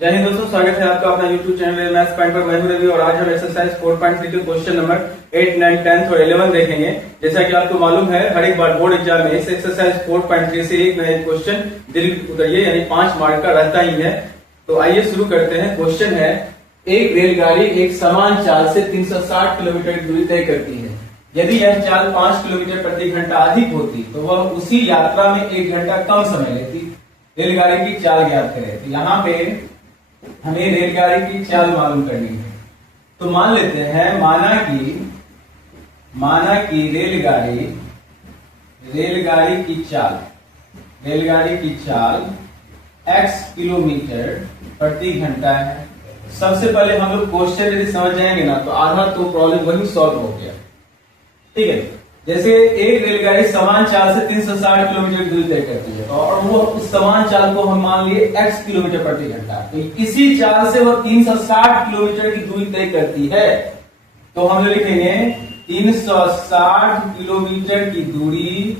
जय हिंद दोस्तों, स्वागत है आपका अपना YouTube चैनल मैथ्स पॉइंट पर। मैं हूं रवि और आज हम एक्सरसाइज 4.3 के क्वेश्चन नंबर 8, 9, 10 और 11 देखेंगे। जैसा कि आपको मालूम है, हर एक बार बोर्ड एग्जाम में इस एक्सरसाइज 4.3 से एक नया क्वेश्चन दिल उतरिए यानी 5 मार्क का रहता ही है। तो आइए शुरू करते हैं। क्वेश्चन है, एक रेलगाड़ी एक समान चाल से 360 किलोमीटर की दूरी तय करती है। यदि यह चाल 5 किलोमीटर प्रति घंटा अधिक होती तो वह उसी यात्रा में 1 घंटा कम समय लेती। रेलगाड़ी की चाल ज्ञात करें। तो यहाँ पे हमें रेलगाड़ी की चाल मालूम करनी है। तो मान लेते हैं, माना कि रेलगाड़ी की चाल x किलोमीटर प्रति घंटा है। सबसे पहले हम लोग क्वेश्चन यदि समझ जाएंगे ना तो आधा तो प्रॉब्लम वही सॉल्व हो गया। ठीक है, जैसे एक रेलगाड़ी समान चाल से 360 किलोमीटर की दूरी तय करती है और वो उस समान चाल को हम मान लिए x किलोमीटर प्रति घंटा। तो इसी चाल से वो 360 किलोमीटर की दूरी तय करती है। तो हम लिखेंगे 360 किलोमीटर की दूरी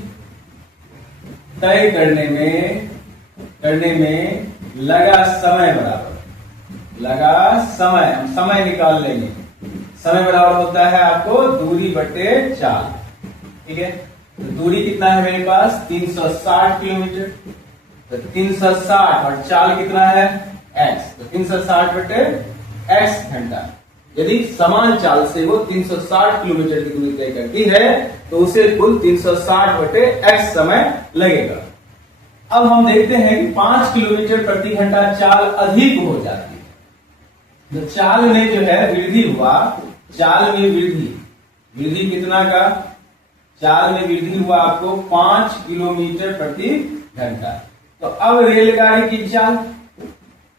तय करने में लगा समय हम समय निकाल लेंगे। समय बराबर होता है आपको दूरी बटे चाल। ठीक है, तो दूरी कितना है मेरे पास 360 किलोमीटर। तो 360 और चाल कितना है x, तो 360 बटे x घंटा। यदि समान चाल से वो 360 किलोमीटर की दूरी तय करती है तो उसे कुल 360 बटे x समय लगेगा। अब हम देखते हैं कि 5 किलोमीटर प्रति घंटा चाल अधिक हो जाती है। तो चाल में जो है वृद्धि हुआ, चाल में वृद्धि कितना का, चाल में वृद्धि हुआ आपको 5 किलोमीटर प्रति घंटा। तो अब रेलगाड़ी की चाल,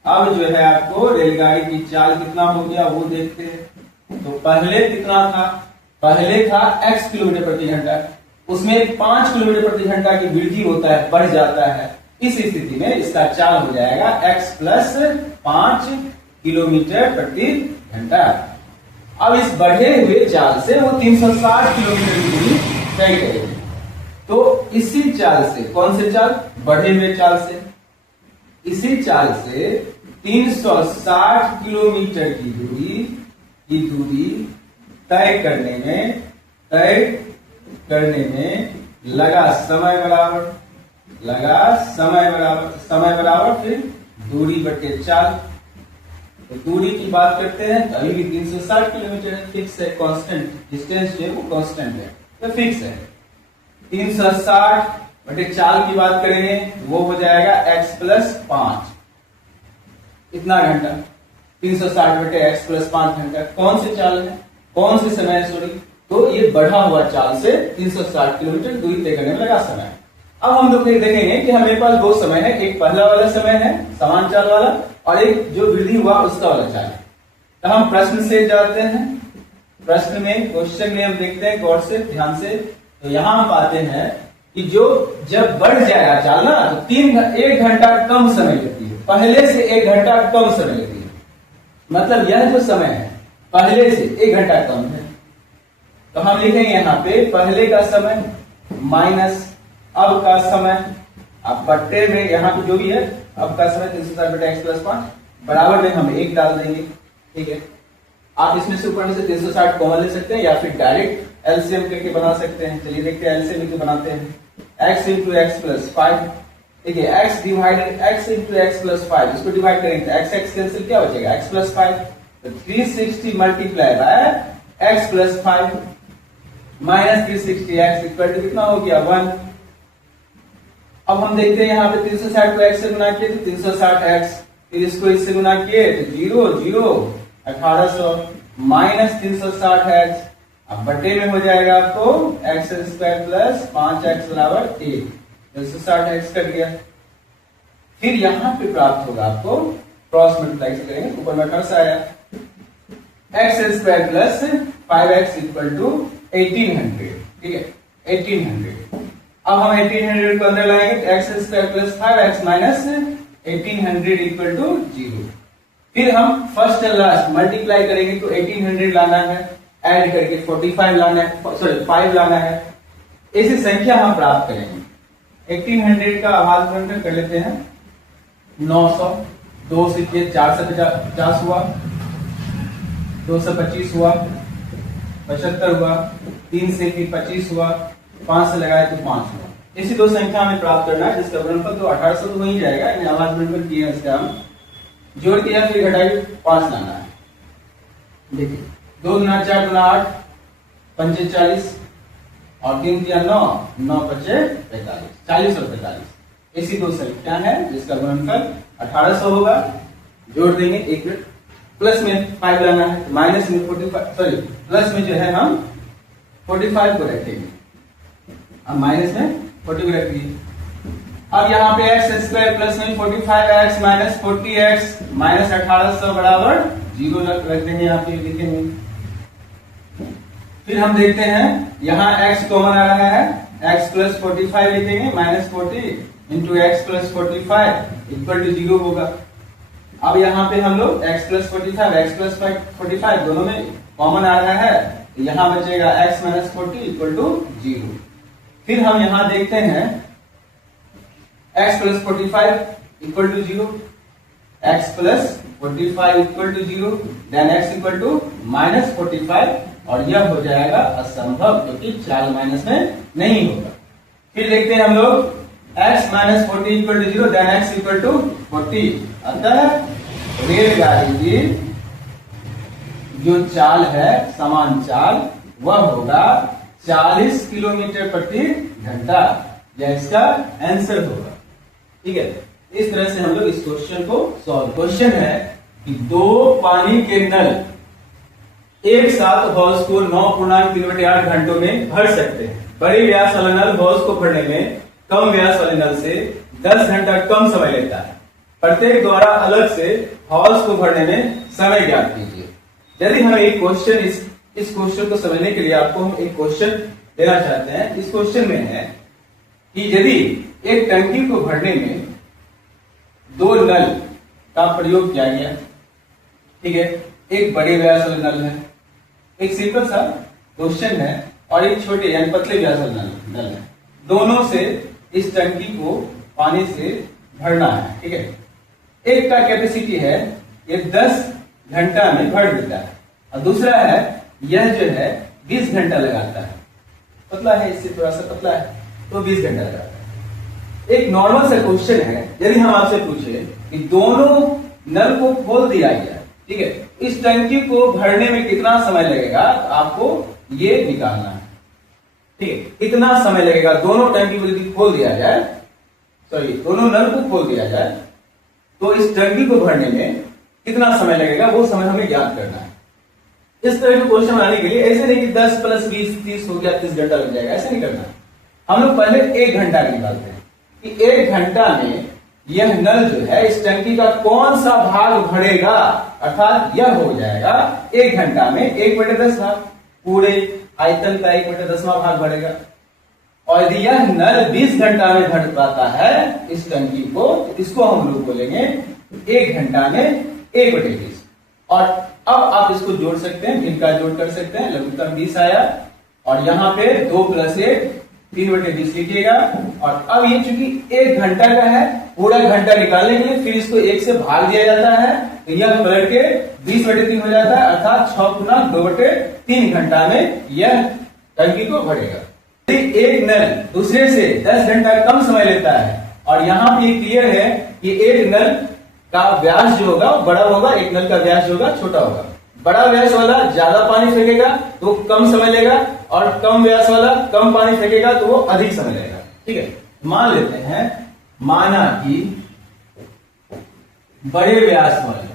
अब जो है आपको रेलगाड़ी की चाल कितना हो गया वो देखते हैं। तो पहले कितना था, पहले था x किलोमीटर प्रति घंटा, उसमें 5 किलोमीटर प्रति घंटा की वृद्धि होता है, बढ़ जाता है। इस स्थिति में इसका चाल हो जाएगा x प्लस 5 किलोमीटर प्रति घंटा। अब इस बढ़े हुए चाल से वो 360 किलोमीटर की दूरी तय करेगी। तो इसी चाल से, कौन से चाल, बढ़े हुए चाल से, इसी चाल से 360 किलोमीटर की दूरी तय करने में लगा समय बराबर फिर दूरी बटे चाल। तो दूरी की बात करते हैं तो अभी भी 360 किलोमीटर फिक्स है, कांस्टेंट डिस्टेंस जो है वो कांस्टेंट है, तो फिक्स है। 360 बटे चाल की बात करेंगे वो हो जाएगा x प्लस 5 इतना घंटा। 360 बटे x प्लस 5 घंटा कौन सी चाल है, कौन सी समय है, सॉरी, तो ये बढ़ा हुआ चाल से 360 किलोमीटर दूरी तय करने में लगा समय। अब हम लोग देखेंगे कि हमारे पास दो समय है, एक पहला वाला समय है समान चाल वाला और एक जो वृद्धि हुआ उसका वाला चाल है। तो हम प्रश्न से जाते हैं। प्रश्न में, क्वेश्चन में हम देखते हैं गौर से, ध्यान से। तो यहां हम पाते हैं कि जो जब बढ़ जाएगा चाल ना तो 1 घंटा कम समय लेती है, पहले से 1 घंटा कम समय लेती है। मतलब यह जो समय है पहले से 1 घंटा कम है। तो हम लिखेंगे यहाँ पे पहले का समय माइनस अब का समय, अब बट्टे में यहाँ पे जो भी है अब का समय 360 बटे x प्लस 5 बराबर में हम 1 डाल देंगे। ठीक है, आप इसमें से ऊपर में से 360 कॉमन ले सकते हैं या फिर डायरेक्ट एलसीएम करके बना सकते हैं। चलिए देखते हैं एलसीएम करके बनाते हैं। x इंटू एक्स प्लस 5, ठीक है, x divided x into x plus 5, इसको डिवाइड करेंगे तो x कैंसिल क्या बचेगा x प्लस 5। तो 360 multiply by x plus 5 minus 360 x equal to कितना हो गया 1। अब हम देखते हैं यहाँ पे 360 को x से गुना किए तो 360x, फिर इसको इससे गुना किए तो 0 1800 माइनस 360x, अब बटे में हो जाएगा आपको x स्क्वायर प्लस 5x बराबर 1, 360x कट गया। फिर यहाँ पे प्राप्त होगा आपको क्रॉस मल्टीप्लाई करेंगे, ऊपर में 18 आया, x square plus 5x equal to 1800। ठीक है, 1800। अब हम 1800 को अंदर लाएंगे तो x square plus 5x minus 1800 equal to 0। फिर हम फर्स्ट एंड लास्ट मल्टीप्लाई करेंगे तो 1800 लाना है, ऐड करके 45 लाना है, सॉरी 5 लाना है। ऐसी संख्या हम प्राप्त करेंगे। 1800 का आभास कर लेते हैं 900, 2 से 4 से 50 हुआ, 2 से 25 हुआ, 75 हुआ, 3 से फिर 25 हुआ, 5 से लगाए तो 5 हुआ। इसी दो संख्या हमें प्राप्त करना है जिसका गुणनफल तो 1800 तो वही जाएगा, इन्हें आवाज गुणनफल किया इसका हम जोड़ दिया, फिर घटाई 5 लाना है। देखिए 2 गुना 4 गुना 8 पंचे 40 और 3 दिया 9, 9 पंचे 45, 40 और 45 ऐसी दो संख्या है जिसका गुणनफल 1800 होगा। जोड़ देंगे 1 मिनट, प्लस में 5 लाना है, माइनस में 45, सॉरी प्लस में जो है हम 45 को रखेंगे, अब माइनस में 40 को रखेंगे। अब यहाँ पे एक्स स्क्वायर प्लस में 45x माइनस 40x माइनस 1800 बराबर 0 रख देंगे, यहाँ पे लिखेंगे। फिर हम देखते हैं यहाँ x कॉमन आ रहा है, x प्लस 45 लिखेंगे, minus 40 into x plus 45 equal to 0 होगा। अब यहाँ पे हम लोग x प्लस 45 x प्लस 45 दोनों में कॉमन आ रहा है, तो यहाँ बचेगा x माइनस 40 इक्वल टू 0। फिर हम यहाँ देखते हैं x plus 45 equal to 0, x plus 45 equal to 0, then x equal to minus 45 और यह हो जाएगा असंभव क्योंकि चाल माइनस में नहीं होगा। फिर देखते हैं हम लोग x minus 40 equal to 0, then x equal to 40। अतः रेलगाड़ी की जो चाल है समान चाल वह होगा 40 किलोमीटर प्रति घंटा, यह इसका आंसर होगा। ठीक है, इस तरह से हम लोग इस क्वेश्चन को सॉल्व। क्वेश्चन है कि 2 पानी के नल एक साथ हौज को 9 किलोमीटर 8 घंटों में भर सकते हैं। बड़े व्यास वाला नल हौज को भरने में कम व्यास वाले नल से 10 घंटा कम समय लेता है। प्रत्येक द्वारा अलग से हौज को भरने में समय ज्ञात कीजिए। यदि हम एक क्वेश्चन इस क्वेश्चन को समझने के लिए आपको हम एक क्वेश्चन देना चाहते हैं। इस क्वेश्चन में है कि यदि एक टंकी को भरने में 2 नल का प्रयोग किया गया, ठीक है, एक बड़े व्यास वाले नल है, एक सिंपल सा क्वेश्चन है, और एक छोटे यानी पतले व्यास वाले नल है, दोनों से इस टंकी को पानी से भरना है। ठीक है, एक का कैपेसिटी है ये 10 घंटा में भर देता है और दूसरा है यह जो है 20 घंटा लगाता है। पतला है, इससे थोड़ा सा पतला है तो 20 घंटा लगाता है। एक नॉर्मल सा क्वेश्चन है, यदि हम आपसे पूछे कि दोनों नल को खोल दिया गया, ठीक है, इस टंकी को भरने में कितना समय लगेगा, तो आपको ये निकालना है। ठीक है, इतना समय लगेगा। दोनों टंकी को यदि खोल दिया जाए, सॉरी दोनों नल को खोल दिया जाए तो इस टंकी को भरने में कितना समय लगेगा वो समय हमें ज्ञात करना है। इस तरह के क्वेश्चन बनाने के लिए ऐसे नहीं कि 10 प्लस 20 30 हो गया 30 घंटा लग जाएगा, ऐसे नहीं करना। हम लोग पहले 1 घंटा निकालते हैं कि 1 घंटा में यह नल जो है इस टंकी का कौन सा भाग भरेगा, अर्थात यह हो जाएगा 1 घंटा में 1/10 भाग, पूरे आयतन का 1/10वां भाग भरेगा। और यदि यह नल 20 घंटा में भर पाता है इस टंकी को, इसको हम लोग बोलेंगे 1 घंटा में 1/20। और अब आप इसको जोड़ सकते हैं, इनका जोड़ कर सकते हैं, लघुत्तम 20 आया और यहाँ पे 2 + 1 3/20 लिखिएगा। और अब ये चूंकि 1 घंटा का है, पूरा घंटा निकालने के लिए फिर इसको 1 से भाग दिया जाता है, तो यह पलट के 20/3 हो जाता है, अर्थात 6 × 2/3 घंटा में यह टंकी को भरेगा। यदि एक नल दूसरे से 10 घंटा कम समय लेता है, और यहाँ पे क्लियर है कि एक नल का व्यास जो होगा वो बड़ा होगा, एक नल का व्यास जो होगा छोटा होगा। बड़ा व्यास वाला ज्यादा पानी फेंकेगा तो कम समय लेगा, और कम व्यास वाला कम पानी फेंकेगा तो वो अधिक समय लेगा। ठीक है, मान लेते हैं, माना कि बड़े व्यास वाले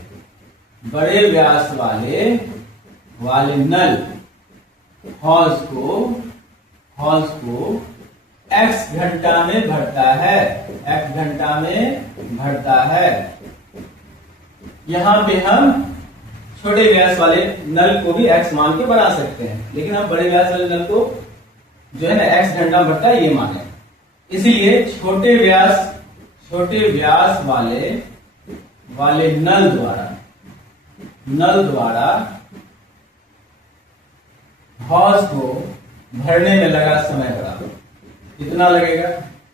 नल हौज को x घंटा में भरता है, x घंटा में भरता है। यहां पे हम छोटे व्यास वाले नल को भी x मान के बना सकते हैं, लेकिन हम बड़े व्यास वाले नल को जो है ना x घंटा में भरता है ये माने। इसीलिए छोटे व्यास वाले नल द्वारा हौज को भरने में लगा समय बराबर, कितना लगेगा,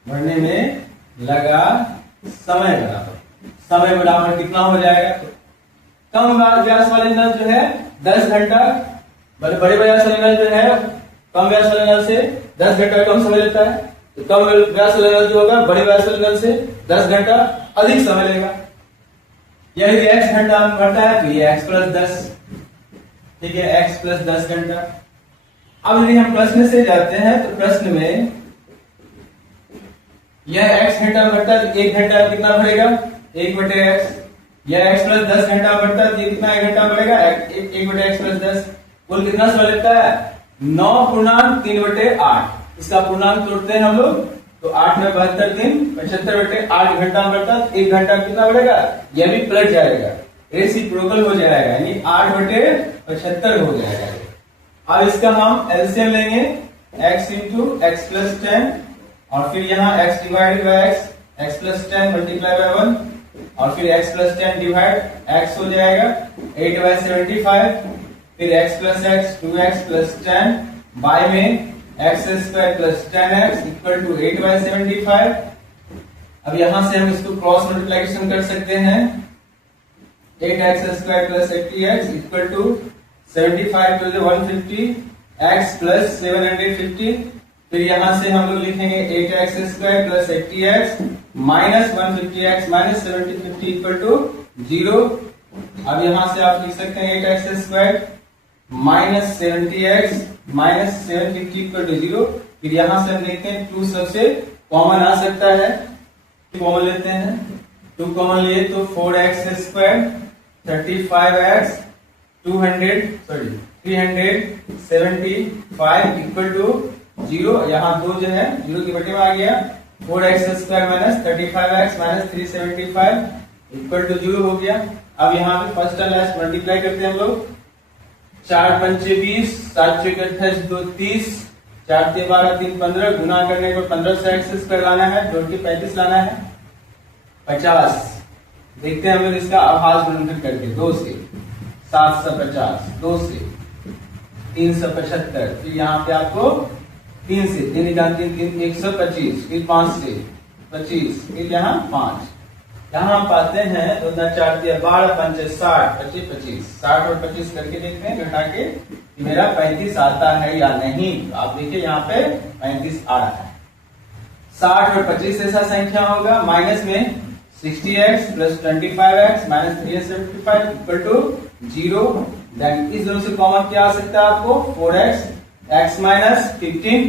भरने में लगा समय बराबर समय बराबर कितना हो जाएगा? तो कम व्यास वाले नल जो है 10 घंटा, बड़े व्यास वाले नल जो है कम व्यास वाले नल से 10 घंटा कम समय लेता है। तो कम व्यास वाले नल जो होगा बड़े व्यास वाले नल से 10 घंटा अधिक समय लेगा। यदि x घंटा में बढ़ता है तो ये x प्लस 10, ठीक है, x प्लस 10 घंटा। अब यदि हम प्रश्न से जाते हैं तो प्रश्न में यह x घंटा में बढ़ता है तो 1 घंटा में कितना बढ़ेगा? 1/x। यह x प्लस 10 घंटा में बढ़ता है तो ये कितना 1 घंटा में बढ़ेगा? 1/x plus 10। कुल कितना समय लगता है? 9.3/8। इसका पूर्णांक तोड़ते हैं हम लोग तो 8 में 72 दिन 75/8 घंटा में बढ़ता है। 1 घंटा कितना बढ़ेगा? यह भी पलट जाएगा, रेसिप्रोकल हो जाएगा, यानी 8/75 हो जाएगा। अब इसका हम एलसीएम लेंगे, x इंटू एक्स प्लस 10 और फिर यहाँ x divided by x plus 10 multiply by 1 और फिर x प्लस 10 डिवाइड x हो जाएगा 8/75, फिर x plus x 2x plus 10 by में x square plus 10x equal to 8/75। अब यहां से हम इसको क्रॉस मल्टीप्लिकेशन कर सकते हैं, 8x square plus 80x equal to 75 to 150 x plus 750। फिर यहां से हम लोग लिखेंगे 8x square plus 80x minus 150x minus 750 equal to 0। अब यहां से आप लिख सकते हैं 8x square minus 70x minus 750 equal to 0। फिर यहां से हम देखते हैं 2 सबसे कॉमन आ सकता है, कॉमन लेते हैं, 2 कॉमन लिए तो 4x square 35x 375 equal to 0। यहाँ 2 जो है 0 के बटे में आ गया, 4x square minus 35x minus 375 equal to 0 हो गया। अब यहाँ पे फर्स्ट और लास्ट मल्टीप्लाई करते हैं हम लोग, 4 पंचे 20, 7 चौके 28, 2 30, 4 ते 12, 3 15, गुना करने को 15 से x स्क्वायर लाना है, जोड़ के 35 लाना है, 50। देखते हैं हम लोग इसका आभास गुणनखंड करके, 2 से 750, 2 से 375, फिर यहाँ पे आपको 3 से 3 3 3 125, फिर 5 से 25, फिर यहाँ 5। यहाँ हम पाते हैं 2 4 12 5 60 25 25, 60 और 25 करके देखते हैं घटा के कि मेरा 35 आता है या नहीं। तो आप देखिए यहाँ पे 35 आ रहा है। 60 और 25 ऐसा संख्या होगा, माइनस में 60x plus 25x minus 375 equal to 0। Then इस दोनों से कॉमन क्या आ सकता है आपको? 4x x minus 15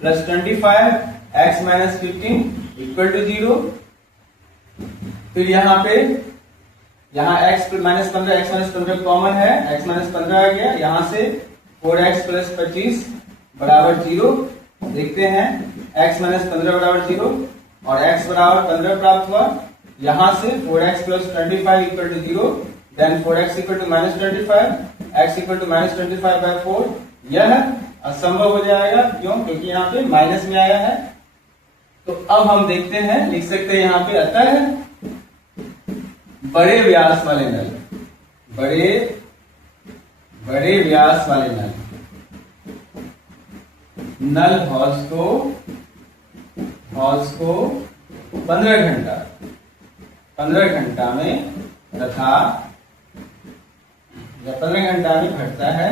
plus 25 x minus 15 equal to 0। फिर यहाँ पे यहाँ x minus 15 x minus 15 common है, x माइनस 15 आ गया, यहाँ से 4x प्लस 25 बराबर 0। देखते हैं x माइनस 15 बराबर 0 और x बराबर 15 प्राप्त हुआ। यहाँ से 4x plus 25 equal to 0, then 4x equal to minus 25, x equal to minus 25 by 4। यह असंभव हो जाएगा, क्यों? क्योंकि यहाँ पे माइनस में आया है। तो अब हम देखते हैं, लिख सकते हैं यहाँ पे अतः बड़े व्यास वाले नल, बड़े व्यास वाले नल हॉल्स को 15 घंटा में तथा 15 घंटा में भरता है,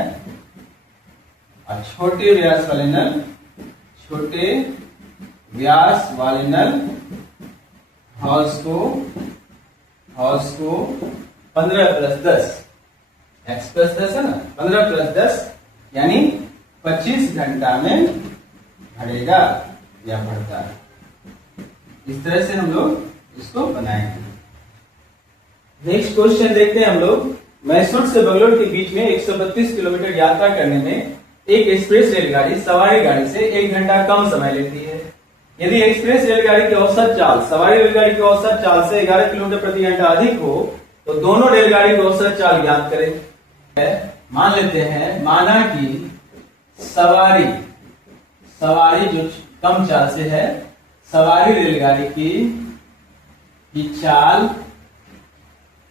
और छोटे व्यास वाले नल हॉल्स को 15 प्लस 10, x प्लस 10 है ना, 15 प्लस 10 यानी 25 घंटा में भरेगा या भरता है। इस तरह से हम लोग इसको बनाएंगे। नेक्स्ट क्वेश्चन देखते हैं हम लोग। मैसूर से बंगलोर के बीच में 132 किलोमीटर यात्रा करने में एक एक्सप्रेस रेलगाड़ी सवारी गाड़ी से 1 घंटा कम समय लेती है। यदि एक्सप्रेस रेलगाड़ी की औसत चाल सवारी रेलगाड़ी की औसत चाल से 11 किलोमीटर प्रति घंटा अधिक हो तो दोनों रेलगाड़ी की औसत चाल ज्ञात करें। मान लेते हैं, माना कि सवारी जो कम चाल से है, सवारी रेलगाड़ी की चाल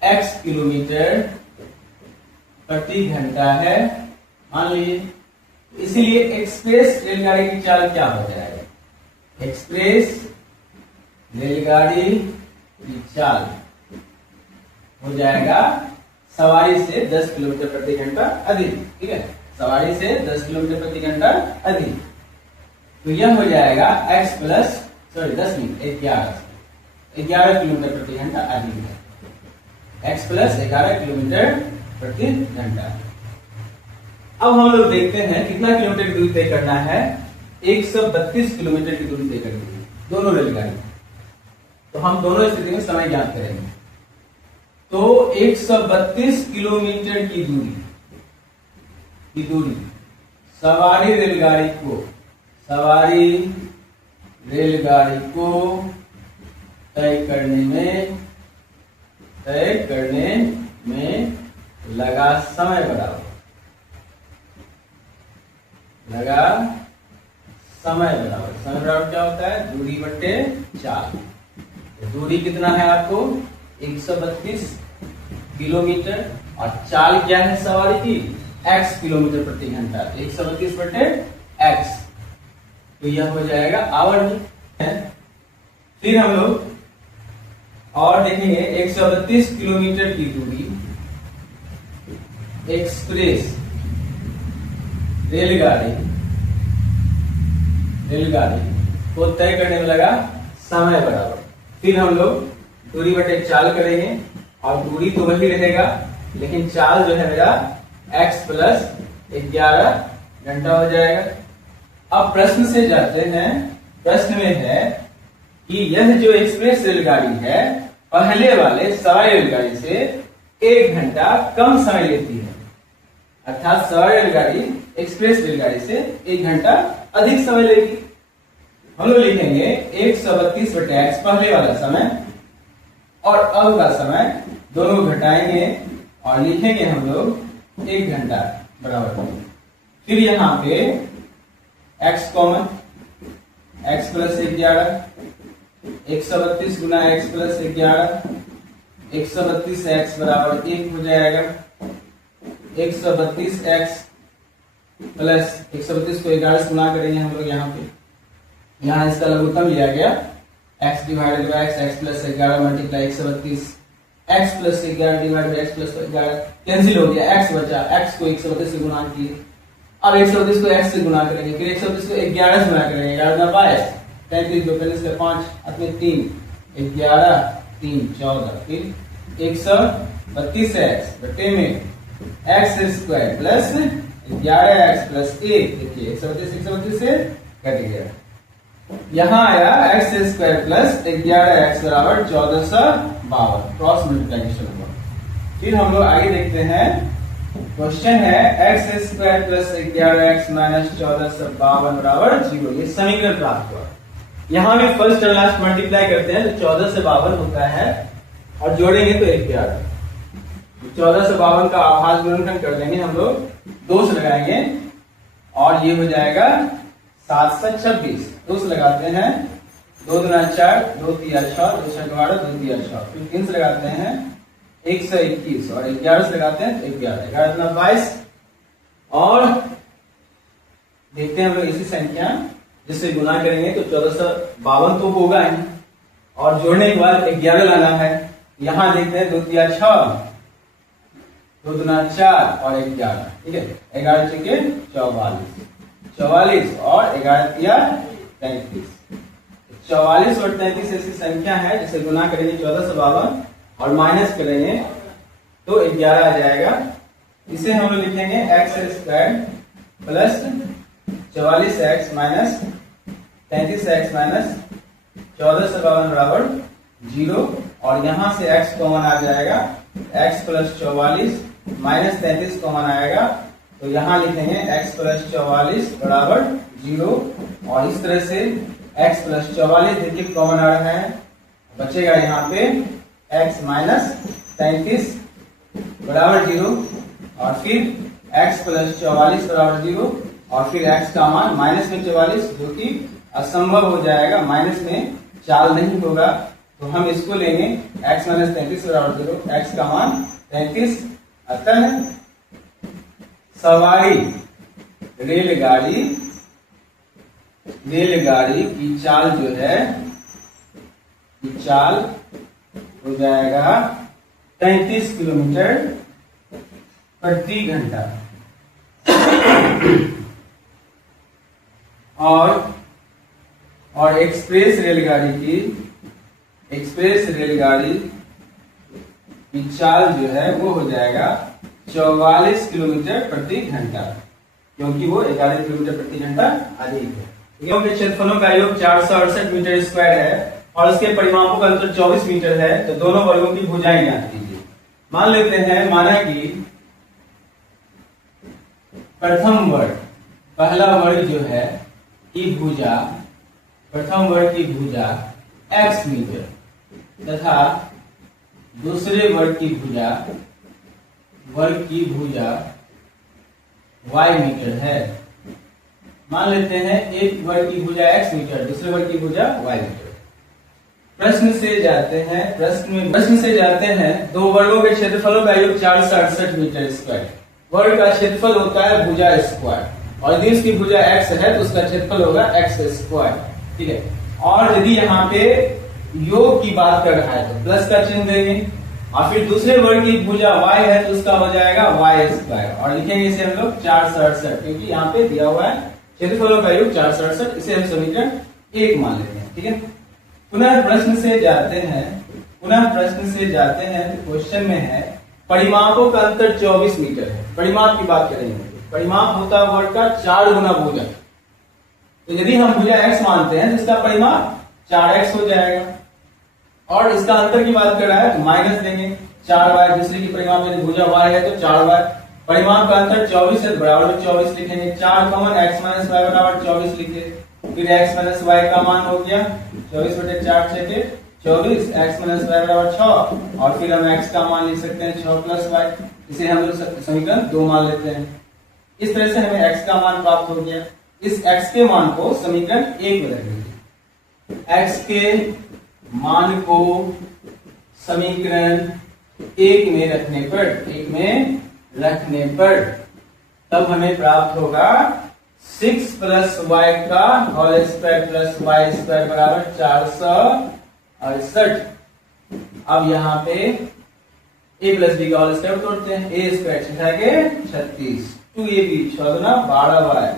x किलोमीटर प्रति घंटा है, मान लीजिए। इसीलिए एक्सप्रेस रेलगाड़ी की चाल क्या हो जाएगा? एक्सप्रेस रेलगाड़ी की चाल हो जाएगा सवारी से 10 किलोमीटर प्रति घंटा अधिक। ठीक है, सवारी से 10 किलोमीटर प्रति घंटा अधिक। तो यह हो जाएगा x प्लस 10 नहीं 11 किलोमीटर प्रति घंटा अधिक है। x प्लस 11 किलोमीटर प्रति घंटा। अब हम लोग देखते हैं कितना किलोमीटर की दूरी तय करना है। 132 किलोमीटर की दूरी तय करनी है दोनों रेलगाड़ी। तो हम दोनों स्थिति में समय ज्ञात करेंगे। तो 132 किलोमीटर की दूरी सवारी रेलगाड़ी को तय करने में लगा समय बराबर क्या होता है? दूरी बटे चाल। दूरी कितना है आपको? 132 किलोमीटर और चाल क्या है सवारी की? x किलोमीटर प्रति घंटा। 132 बटे x, तो यह हो जाएगा आवर में। फिर हम लोग और देखेंगे 132 किलोमीटर की दूरी एक्सप्रेस रेलगाड़ी को तय करने में लगा समय बराबर। फिर हम लोग दूरी बटे चाल करेंगे और दूरी तो वही रहेगा, लेकिन चाल जो है मेरा x प्लस 11 घंटा हो जाएगा। अब प्रश्न से जाते हैं। प्रश्न में है कि यह जो एक्सप्रेस रेलगाड़ी है पहले वाले सवारी रेलगाड़ी से 1 घंटा कम समय लेती है, अर्थात सवारी रेलगाड़ी एक्सप्रेस रेलगाड़ी से 1 घंटा अधिक समय लेगी। हम लोग लिखेंगे 132 बटे x पहले वाला समय और अब का समय दोनों घटाएंगे और लिखेंगे हम लोग 1 घंटा बराबर। फिर यहाँ पे x कॉमन, x प्लस 11, 132 गुना x प्लस 11, 132 x बराबर 1 हो जाएगा। 132 x प्लस 132 को 11 से गुना करेंगे हम लोग। यहाँ इसका लघुत्तम लिया गया x divided by x plus 11 multiply 132 x plus 11 divided by x plus 11 cancel हो गया, x बचा। x को 132 से गुना किए, अब 132 को x से गुना करेंगे, फिर 132 को 11 से गुना करेंगे। 11 गुना 22, 33 दो 5 अपने 3, 11 3 14, फिर 132x बटे में x square plus 11x plus 1। देखिए 132 से कट गया। यहाँ आया x स्क्वायर प्लस 11x बराबर 1452, क्रॉस मल्टीप्लिकेशन हुआ। फिर हम लोग आगे देखते हैं। क्वेश्चन है x square plus 11x minus 1452 बराबर 0। ये समीकरण प्राप्त हुआ। यहाँ भी फर्स्ट और लास्ट मल्टीप्लाई करते हैं तो 14 से 52 होता है और जोड़ेंगे तो 11। 14 से 52 का आभास गुणनखंड कर लेंगे हम लोग, 2 से लगाएंगे और ये हो जाएगा 7 से 26। 2 से लगाते हैं 2 दूना 4, 2 तिया 6, 2 छक्का 12, 2 तिया 6। फिर 3 से लगाते हैं 121 और 11 से लगाते हैं 11, 11 दूना 22। और देखते हैं हम लोग इसी संख्या जिससे गुना करेंगे तो 1452 तो होगा ही और जोड़ने के बाद 11 लाना है। यहाँ देखते हैं 2 तिया 6, 2 दूना 4 और 11। ठीक है, 11 चुके 44 और 11 तिया 33। 44 और 33 ऐसी संख्या है जिसे गुना करेंगे 14 से 52 और माइनस करेंगे तो 11 आ जाएगा। इसे हम लोग लिखेंगे x square plus 44x minus 33x minus 14 से 52 बराबर 0। और यहाँ से x कॉमन आ जाएगा, x प्लस 44 माइनस 33 कॉमन आएगा तो यहाँ लिखेंगे x प्लस 44 बराबर 0। और इस तरह से x प्लस 44 देखिए कॉमन आ रहा है, बचेगा यहाँ पे x माइनस 33 बराबर 0 और फिर x प्लस 44 बराबर 0 और फिर x का मान माइनस में 44 जो कि असंभव हो जाएगा, माइनस में चाल नहीं होगा तो हम इसको लेंगे x माइनस 33 बराबर 0, x का मान 33। अतः सवारी रेलगाड़ी की चाल जो है, चाल हो जाएगा 33 किलोमीटर प्रति घंटा। और एक्सप्रेस रेलगाड़ी की चाल जो है वो हो जाएगा 44 किलोमीटर प्रति घंटा, क्योंकि वो 11 किलोमीटर प्रति घंटा अधिक है। के क्षेत्रफलों का योग 468 मीटर स्क्वायर है और उसके परिमापों का अंतर 24 मीटर है, तो दोनों वर्गों की भुजाएं ज्ञात कीजिए। मान लेते हैं, माना कि प्रथम वर्ग, पहला वर्ग जो है की भुजा, प्रथम वर्ग की भुजा x मीटर तथा दूसरे वर्ग की भुजा y मीटर है। मान लेते हैं एक वर्ग की भुजा x मीटर, दूसरे वर्ग की भुजा y मीटर। प्रश्न से जाते हैं दो वर्गों के क्षेत्रफलों का योग 468 मीटर स्क्वायर। वर्ग का क्षेत्रफल होता है भुजा स्क्वायर, और यदि उसकी भुजा x है तो उसका क्षेत्रफल होगा x स्क्वायर। ठीक है, और यदि यहाँ पे योग की बात कर रहा है तो प्लस का चिन्ह देंगे, और फिर दूसरे वर्ग की भुजा y है तो उसका हो जाएगा y स्क्वायर, और लिखेंगे इसे हम लोग 468, क्योंकि यहाँ पे दिया हुआ है क्षेत्रफलों का योग 468, इसे हम समीकरण 1 मान लेते हैं। ठीक है, पुनः प्रश्न से जाते हैं क्वेश्चन में है परिमापों का अंतर 24 मीटर है। परिमाप की बात करेंगे, परिमाप होता है वर्ग का 4 गुना भुजा, तो यदि हम भुजा x मानते हैं तो इसका परिमाप 4x हो जाएगा, और इसका अंतर की बात कर रहा है तो माइनस देंगे 4y, दूसरे की परिमाप यदि भुजा y है तो 4y, परिमाप का अंतर 24 है, बराबर 24 लिखेंगे, 4 कॉमन x माइनस y बराबर 24 लिखे, फिर x माइनस y का मान हो गया 24/4 छके 24, x माइनस y बराबर 6, और फिर हम x का मान लिख सकते हैं 6 प्लस y, इसे हम लोग समीकरण 2 मान लेते हैं। इस तरह से हमें x का मान प्राप्त हो गया। इस x के मान को समीकरण 1 में रख दीजिए। x के मान को समीकरण 1 में रखने पर तब हमें प्राप्त होगा 6 प्लस y का whole square plus y square बराबर 468। अब यहाँ पे a प्लस b का होल स्क्वायर तोड़ते हैं, a square 36, 2ab 12y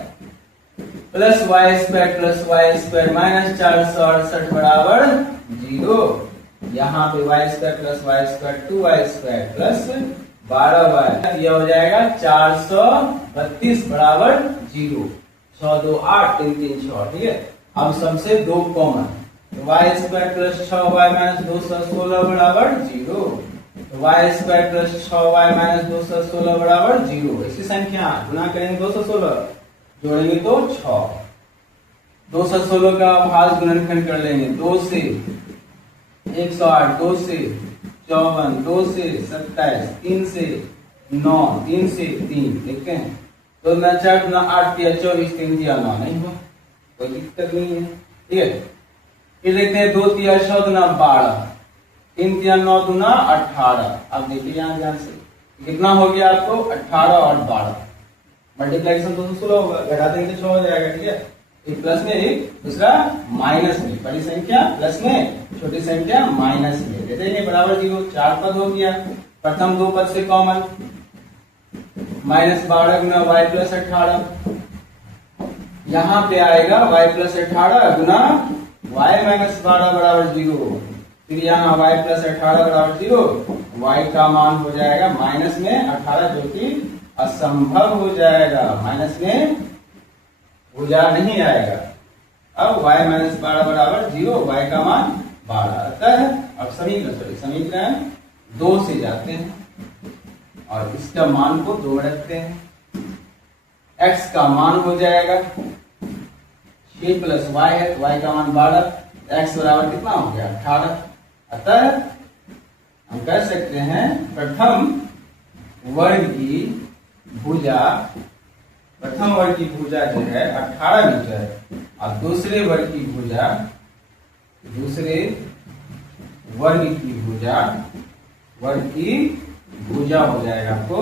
plus y square minus 468 बराबर 0। यहाँ पे y square plus y square 2y square plus 12y, यह हो जाएगा 432 बराबर 0। 6 2 8 3 3 6। ठीक है, अब सबसे 2 common, y square plus 6y minus 216 बराबर 0, y square plus 6y minus 216 बराबर 0। इसी संख्या गुना करेंगे 216, जोड़ेंगे तो 6, 216 का भाग गुणनखंड कर लेंगे, 2 से 108, 2 से 54, 2 से 27, 3 से 9, 3 से 3 देखते हैं, 2 गुना 4 गुना 8 किया 24, 3 दिया 9, नहीं हुआ, कोई दिक्कत नहीं है। ठीक है, फिर देखते हैं 2 तिया 6 गुना 12, 3 तिया 9 गुना 18। अब देखिए यहाँ ध्यान से कितना हो गया आपको 18 और 12, मल्टीप्लिकेशन 216 होगा, घटा देंगे तो 6 हो जाएगा। ठीक है, एक प्लस में एक, दूसरा माइनस में, बड़ी संख्या प्लस में, छोटी संख्या माइनस में, देते बराबर 0। 4 पद हो गया, प्रथम 2 पद से कॉमन, माइनस 12 गुना y प्लस 18, यहाँ पे आएगा y प्लस 18 गुना y माइनस 12 बराबर 0, फिर यहाँ y प्लस 18 बराबर 0, y का मान हो जाएगा माइनस में 18, जो कि असंभव हो जाएगा, माइनस में भुजा नहीं आएगा। अब y माइनस 12 बराबर 0, y का मान 12 आता है। अब समीकरण 2 से जाते हैं और इसका मान को 2 रखते हैं, x का मान हो जाएगा 6 प्लस y है, y का मान 12, x बराबर कितना हो गया 18। अतः हम कह सकते हैं प्रथम वर्ग की भुजा जो है 18 मीटर, और दूसरे वर्ग की भुजा हो जाएगा आपको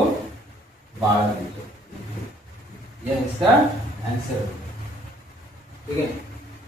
12 मीटर। यह इसका आंसर होगा। ठीक है।